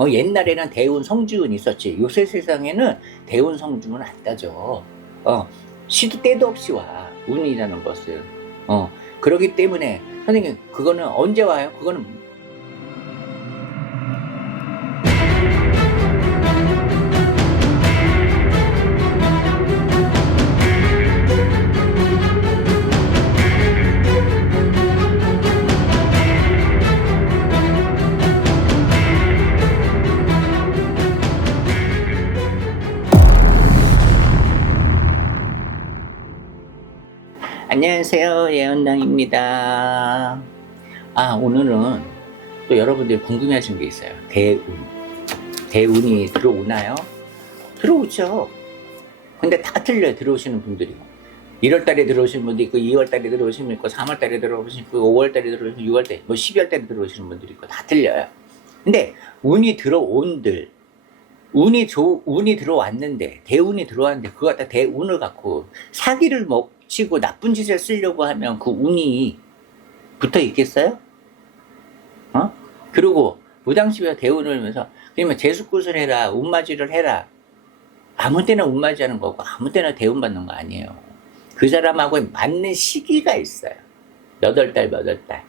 어, 옛날에는 대운 성주운 있었지. 요새 세상에는 대운 성주운 안 따져. 어, 시도 때도 없이 와. 운이라는 것은. 어, 그러기 때문에 선생님 그거는 언제 와요? 그거는 안녕하세요. 예언당입니다. 아, 오늘은 또 여러분들이 궁금해 하시는 게 있어요. 대운. 대운이 들어오나요? 들어오죠. 근데 다 틀려요. 들어오시는 분들이. 1월 달에 들어오시는 분도 있고, 2월 달에 들어오시는 분도 있고, 3월 달에 들어오시는 분도 있고, 5월 달에 들어오시는 분도 6월 달에, 뭐 12월 달에 들어오시는 분들이 있고, 다 틀려요. 근데 운이 들어온들, 운이 조, 운이 들어왔는데, 대운이 들어왔는데, 그거 갖다 대운을 갖고 사기를 먹, 치고 나쁜 짓을 쓰려고 하면 그 운이 붙어 있겠어요? 어? 그리고 무당집에 대운을 하면서, 그러면 재수굿을 해라, 운맞이를 해라. 아무 때나 운맞이 하는 거고, 아무 때나 대운 받는 거 아니에요. 그 사람하고 맞는 시기가 있어요. 몇월 달, 몇월 달.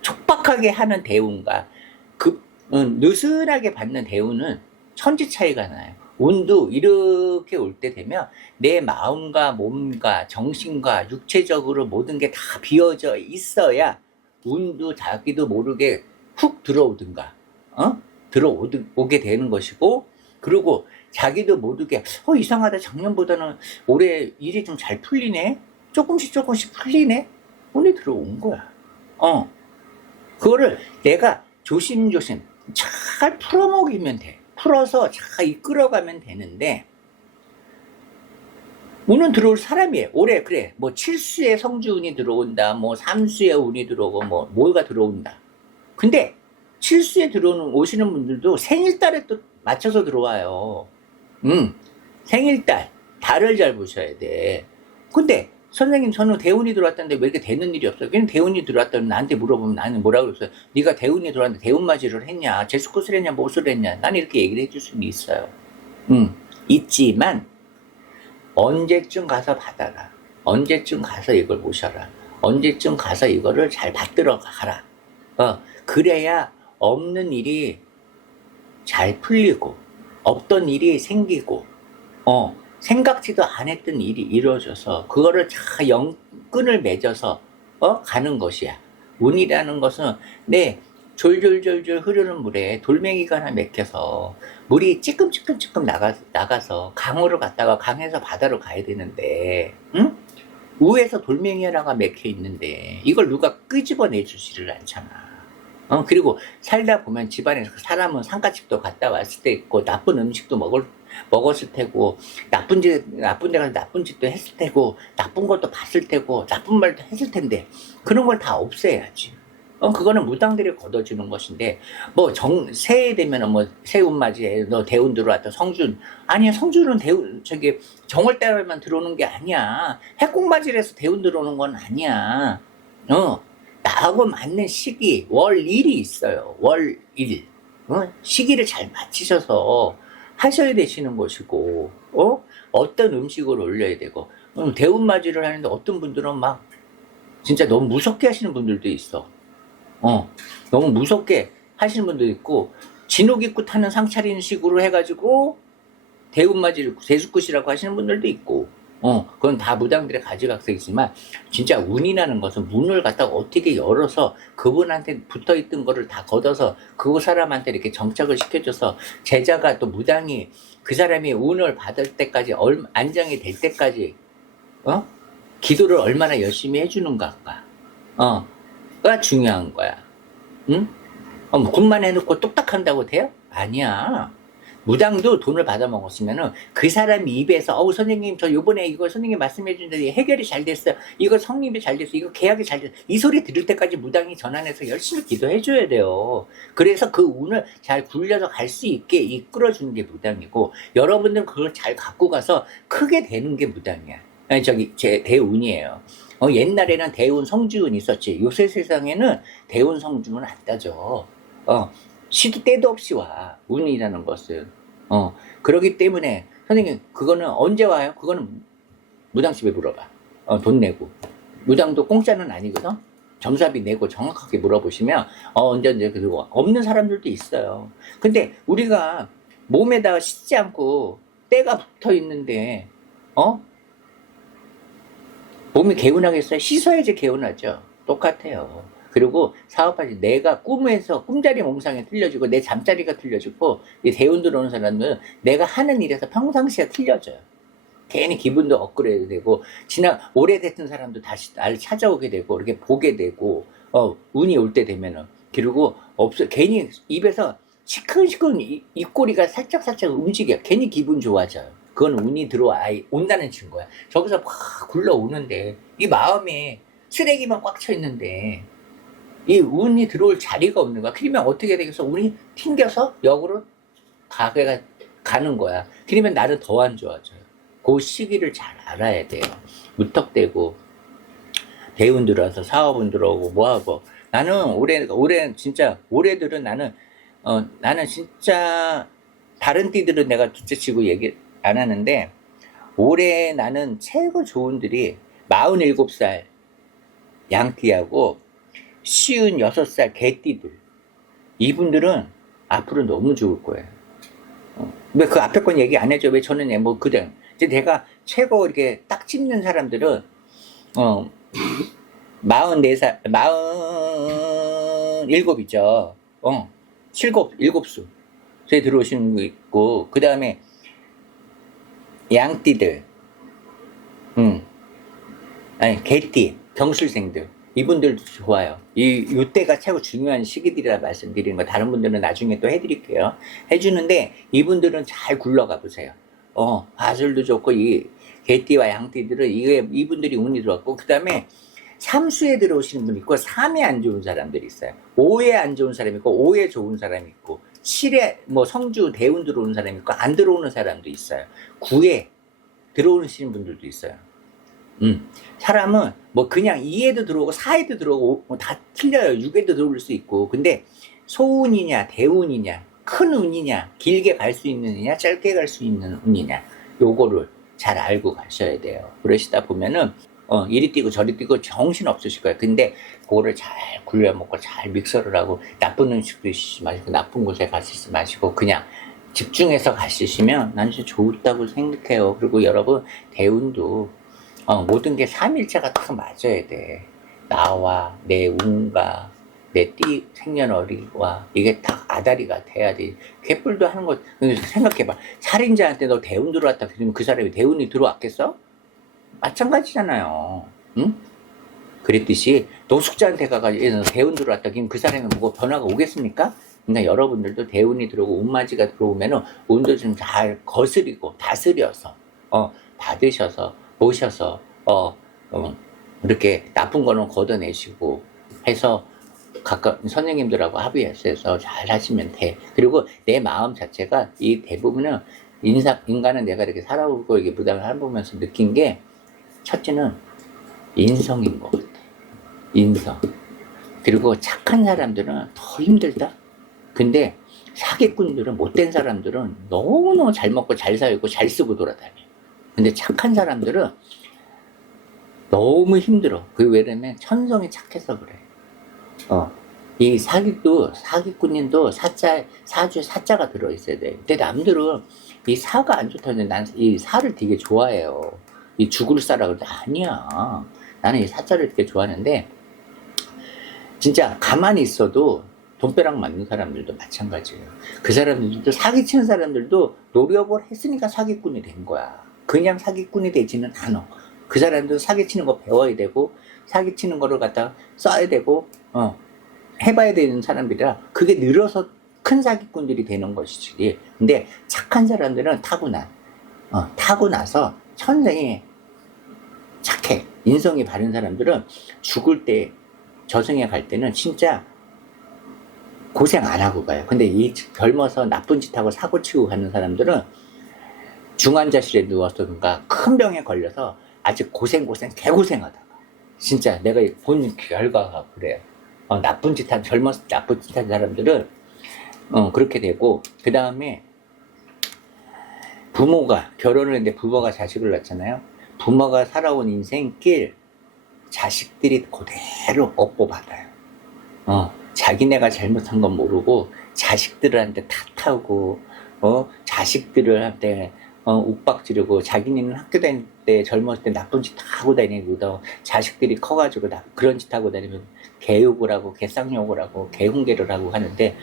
촉박하게 하는 대운과 급, 음, 느슨하게 받는 대운은 천지 차이가 나요. 운도 이렇게 올 때 되면 내 마음과 몸과 정신과 육체적으로 모든 게 다 비어져 있어야 운도 자기도 모르게 훅 들어오든가, 어? 들어오게 되는 것이고, 그리고 자기도 모르게, 어, 이상하다. 작년보다는 올해 일이 좀 잘 풀리네? 조금씩 조금씩 풀리네? 운이 들어온 거야. 어. 그거를 내가 조심조심 잘 풀어먹이면 돼. 풀어서 잘 이끌어가면 되는데, 운은 들어올 사람이에요. 올해, 그래. 뭐, 칠수의 성주운이 들어온다. 뭐, 삼수의 운이 들어오고, 뭐, 뭐가 들어온다. 근데, 칠수에 들어오는, 오시는 분들도 생일달에 또 맞춰서 들어와요. 음, 생일달. 달을 잘 보셔야 돼. 근데, 선생님, 저는 대운이 들어왔다는데 왜 이렇게 되는 일이 없어요? 그냥 대운이 들어왔다면 나한테 물어보면 나는 뭐라고 그랬어요? 네가 대운이 들어왔는데 대운 맞이를 했냐? 제수컷을 했냐? 무엇을 했냐? 나는 이렇게 얘기를 해줄 수는 있어요. 음, 있지만, 언제쯤 가서 받아라. 언제쯤 가서 이걸 모셔라. 언제쯤 가서 이거를 잘 받들어 가라. 어, 그래야 없는 일이 잘 풀리고, 없던 일이 생기고, 어, 생각지도 않았던 일이 이루어져서, 그거를 다 영끈을 맺어서, 어, 가는 것이야. 운이라는 것은, 네, 졸졸졸졸 흐르는 물에 돌멩이가 하나 맥혀서 물이 찌끔찌끔찌끔 나가, 나가서 강으로 갔다가 강에서 바다로 가야 되는데, 응? 위에서 돌멩이 하나가 맥혀 있는데, 이걸 누가 끄집어내 주지를 않잖아. 어, 그리고 살다 보면 집안에서 그 사람은 상가집도 갔다 왔을 때 있고, 나쁜 음식도 먹을, 먹었을 테고, 나쁜 짓, 나쁜 데 가서 나쁜 짓도 했을 테고, 나쁜 것도 봤을 테고, 나쁜 말도 했을 텐데, 그런 걸 다 없애야지. 어, 그거는 무당들이 걷어주는 것인데, 뭐, 정, 새해 되면은 뭐, 새운맞이에 너 대운 들어왔다, 성준. 아니야, 성준은 대운, 저기, 정월 달에만 들어오는 게 아니야. 해공맞이를 해서 대운 들어오는 건 아니야. 어, 나하고 맞는 시기, 월일이 있어요. 월일. 어? 시기를 잘 맞추셔서 하셔야 되시는 것이고, 어? 어떤 음식을 올려야 되고, 음, 대운맞이를 하는데 어떤 분들은 막, 진짜 너무 무섭게 하시는 분들도 있어. 어, 너무 무섭게 하시는 분도 있고, 진옥 입고 타는 상차리는 식으로 해가지고, 대운맞이를 대수굿이라고 하시는 분들도 있고, 어, 그건 다 무당들의 가지각색이지만, 진짜 운이라는 것은 문을 갖다가 어떻게 열어서 그분한테 붙어 있던 거를 다 걷어서 그 사람한테 이렇게 정착을 시켜줘서 제자가 또 무당이 그 사람이 운을 받을 때까지, 얼, 안정이 될 때까지, 어? 기도를 얼마나 열심히 해주는가가, 어, 가 중요한 거야. 응? 어, 뭐 군만 해놓고 뚝딱한다고 돼요? 아니야. 무당도 돈을 받아 먹었으면은 그 사람 입에서 어우 선생님 저 요번에 이거 선생님 말씀해 주는데 해결이 잘 됐어요. 이거 성립이 잘 됐어. 이거 계약이 잘 됐어. 이 소리 들을 때까지 무당이 전환해서 열심히 기도해 줘야 돼요. 그래서 그 운을 잘 굴려서 갈 수 있게 이끌어 주는 게 무당이고 여러분들은 그걸 잘 갖고 가서 크게 되는 게 무당이야. 아니 저기 제 대운이에요. 어, 옛날에는 대운 성주운 있었지. 요새 세상에는 대운 성주운 안 따져. 어, 시도 때도 없이 와. 운이라는 것은. 어, 그러기 때문에 선생님 그거는 언제 와요? 그거는 무당집에 물어봐. 어, 돈 내고. 무당도 공짜는 아니거든. 점사비 내고 정확하게 물어보시면 어, 언제 언제 그리고 없는 사람들도 있어요. 근데 우리가 몸에다가 씻지 않고 때가 붙어 있는데 어? 몸이 개운하겠어요? 씻어야지 개운하죠. 똑같아요. 그리고 사업하지 내가 꿈에서 꿈자리 몸상에 틀려지고 내 잠자리가 틀려지고 이 대운 들어오는 사람은 내가 하는 일에서 평상시에 틀려져요. 괜히 기분도 업그레이드 되고 지나 오래됐던 사람도 다시 나를 찾아오게 되고 이렇게 보게 되고 어 운이 올 때 되면은 그리고 없어 괜히 입에서 시큰시큰 이- 입꼬리가 살짝 살짝 움직여 괜히 기분 좋아져요. 그건 운이 들어와 온다는 증거야. 저기서 막 굴러오는데 이 마음에 쓰레기만 꽉 차 있는데 이 운이 들어올 자리가 없는 거야. 그러면 어떻게 되겠어? 운이 튕겨서 역으로 가게가 가는 거야. 그러면 나는 더 안 좋아져요. 그 시기를 잘 알아야 돼요. 무턱대고 대운 들어와서 사업은 들어오고 뭐하고 나는 올해 올해 진짜 올해들은 나는 어 나는 진짜 다른 띠들은 내가 둘째치고 얘기 안 하는데 올해 나는 최고 좋은 들이 47살 양띠하고 쉬운 6살 개띠들 이분들은 앞으로 너무 좋을 거예요. 왜그 앞에 건 얘기 안 해줘? 왜 저는 뭐 그래? 이제 내가 최고 이렇게 딱 찝는 사람들은 어 44살 47이죠. 어 칠곱 일곱수 에 들어오시는 거 있고 그 다음에 양띠들 음 아니 개띠 경술생들 이분들도 좋아요. 이 이때가 최고 중요한 시기들이라 말씀드리는 거 다른 분들은 나중에 또 해드릴게요. 해주는데 이분들은 잘 굴러가 보세요. 어 화술도 좋고 이 개띠와 양띠들은 이게 이분들이 운이 들어왔고 그 다음에 삼수에 들어오시는 분 있고 삼에 안 좋은 사람들이 있어요. 오에 안 좋은 사람이 있고 오에 좋은 사람이 있고 칠에 뭐 성주 대운 들어오는 사람이 있고 안 들어오는 사람도 있어요. 구에 들어오시는 분들도 있어요. 음. 사람은 뭐 그냥 2에도 들어오고 4에도 들어오고 뭐 다 틀려요. 6에도 들어올 수 있고. 근데 소운이냐, 대운이냐, 큰 운이냐, 길게 갈수 운이냐, 짧게 갈 수 있는 운이냐. 요거를 잘 알고 가셔야 돼요. 그러시다 보면은 어, 이리 뛰고 저리 뛰고 정신 없으실 거예요. 근데 그거를 잘 굴려 먹고 잘 믹서를 하고 나쁜 음식 드시지 마시고 나쁜 곳에 가시지 마시고 그냥 집중해서 가시면 난 진짜 좋다고 생각해요. 그리고 여러분 대운도 어, 모든 게 삼일체가 딱 맞아야 돼. 나와 내 운과 내 띠 생년월일과 이게 딱 아다리가 돼야 돼. 갯불도 하는 거 생각해봐. 살인자한테 너 대운 들어왔다 그러면 그 사람이 대운이 들어왔겠어? 마찬가지잖아요. 응? 그랬듯이 노숙자한테 가가지고 대운 들어왔다 그러면 그 사람이 뭐 변화가 오겠습니까? 그러니까 여러분들도 대운이 들어오고 운맞이가 들어오면은 운도 좀 잘 거스리고 다스려서 어 받으셔서 모셔서 어, 어, 이렇게 나쁜 거는 걷어내시고 해서 가까 선생님들하고 합의해서 잘 하시면 돼. 그리고 내 마음 자체가 이 대부분은 인사 인간은 내가 이렇게 살아오고 이게 무당을 해보면서 느낀 게 첫째는 인성인 것 같아. 인성. 그리고 착한 사람들은 더 힘들다. 근데 사기꾼들은 못된 사람들은 너무너무 잘 먹고 잘 살고 잘 쓰고 돌아다녀. 근데 착한 사람들은 너무 힘들어. 그게 왜냐면 천성이 착해서 그래. 어. 이 사기도, 사기꾼님도 사자, 사주에 사자가 들어있어야 돼. 근데 남들은 이 사가 안 좋다는데 난 이 사를 되게 좋아해요. 이 죽을 사라 그러는데 아니야. 나는 이 사자를 되게 좋아하는데 진짜 가만히 있어도 돈벼락 맞는 사람들도 마찬가지예요. 그 사람들도 사기치는 사람들도 노력을 했으니까 사기꾼이 된 거야. 그냥 사기꾼이 되지는 않아. 그 사람도 사기치는 거 배워야 되고 사기치는 거를 갖다 써야 되고 어, 해봐야 되는 사람들이라 그게 늘어서 큰 사기꾼들이 되는 것이지. 근데 착한 사람들은 타고난 어, 타고나서 천생에 착해. 인성이 바른 사람들은 죽을 때 저승에 갈 때는 진짜 고생 안 하고 가요. 근데 이 젊어서 나쁜 짓 하고 사고 치고 가는 사람들은 중환자실에 누워서든가 큰 병에 걸려서 아주 고생고생 개고생하다가 진짜 내가 본 결과가 그래요. 어, 나쁜 짓 한 젊어서 나쁜 짓 한 사람들은 어, 그렇게 되고, 그 다음에 부모가, 결혼을 했는데 부모가 자식을 낳잖아요. 부모가 살아온 인생길, 자식들이 그대로 업보받아요. 어, 자기네가 잘못한 건 모르고, 자식들한테 탓하고, 어, 자식들을 한테, 어, 욱박 지르고, 자기네는 학교 다닐 때, 젊었을 때 나쁜 짓 다 하고 다니거든. 자식들이 커가지고 나, 그런 짓 하고 다니면 개욕을 하고, 개쌍욕을 하고, 개훈계를 하고 하는데,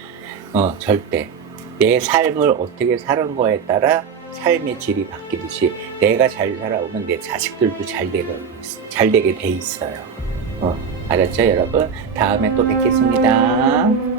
어, 절대. 내 삶을 어떻게 사는 거에 따라 삶의 질이 바뀌듯이 내가 잘 살아오면 내 자식들도 잘 되게, 잘 되게 돼 있어요. 어, 알았죠, 여러분? 다음에 또 뵙겠습니다.